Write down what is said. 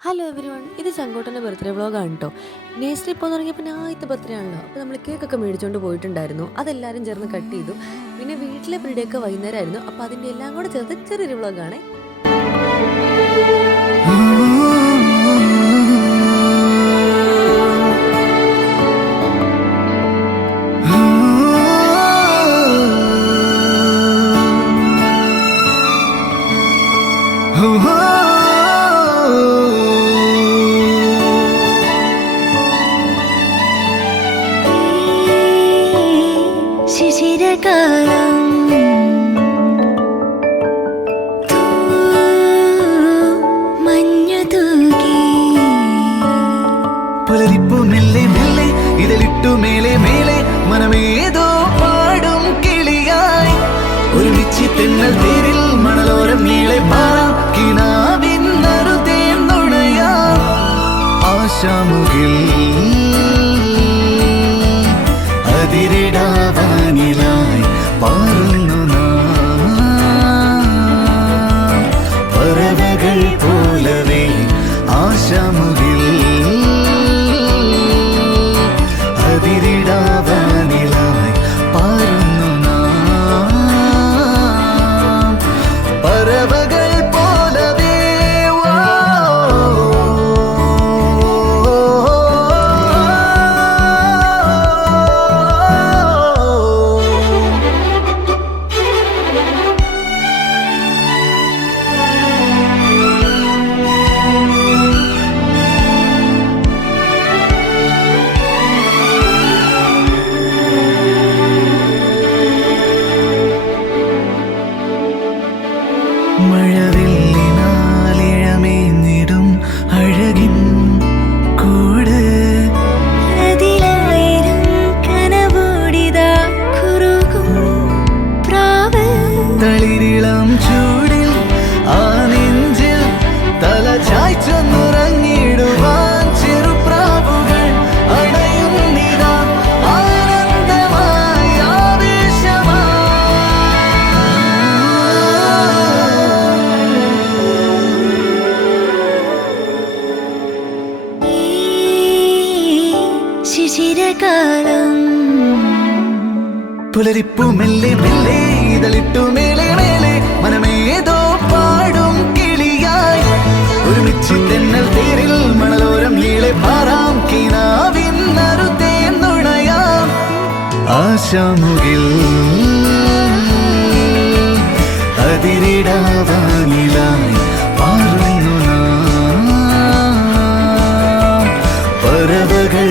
Hello every one, ഇത് ചങ്കോട്ടൻ്റെ birthday വ്ളോഗാണ് കേട്ടോ. നേഴ്സറി ഇപ്പോൾ തുടങ്ങിയപ്പോൾ ആദ്യത്തെ ബർത്ത്ഡേ ആണല്ലോ. അപ്പോൾ നമ്മൾ കേക്കൊക്കെ മേടിച്ചുകൊണ്ട് പോയിട്ടുണ്ടായിരുന്നു. അതെല്ലാവരും ചേർന്ന് കട്ട് ചെയ്തു. പിന്നെ വീട്ടിലെ ബർത്ത്ഡേയൊക്കെ വൈകുന്നേരമായിരുന്നു. അപ്പോൾ അതിൻ്റെ എല്ലാം കൂടെ ചേർത്ത് ചെറിയൊരു വ്ളോഗാണ്. ശിശിരകാലം മഞ്ഞു തൂകി പുലരിപ്പൂ മെല്ലെ മെല്ലെ ഇതിലിട്ടു മേലെ മേലെ മനമേതോ പാടും കിളിയായി ഒരുമിച്ച് തെന്നൽ തേരിൽ മണലോരം നീളെ പാറാം കിനാവിന്നറുതേൻ നുണയാം ആശാമുകിൽ അതിരിടാവാനിലായി പാറുന്നു നാം പറവകൾ പോലവേ ആശാമുകിൽ അതിരിടാവാനിലായി പാറുന്നു നാം പറവകൾ പോലവേ. മഴവില്ലിനാലിഴമേഞ്ഞിടും അഴകിൻ കൂട് അതിലായിരം കനവോടിതാ കുറുകും പ്രാവ് തളിരിളം ചൂടിൽ ആ നെഞ്ചിൽ തല ചായ്ച്ചൊന്നുറങ്ങിടുവാൻ ചെറുപ്രാവുകൾ അണയുന്നിതാ ആനന്ദമായി ഈ ശിശിരകാലം പുലരിപ്പൂ മെല്ലെ മെല്ലെ ഇതളിട്ടു മേലെ മേലെ മനമേതോ പാടും കിളിയായി ഒരുമിച്ച് തെന്നൽ തേരിൽ മണലോരം നീളെ പാറാം കിനാവിന്നറുതേൻ നുണയാം ആശാമുകിൽ അതിരിടാവാനിലായി പാറുന്നു നാം പറവകൾ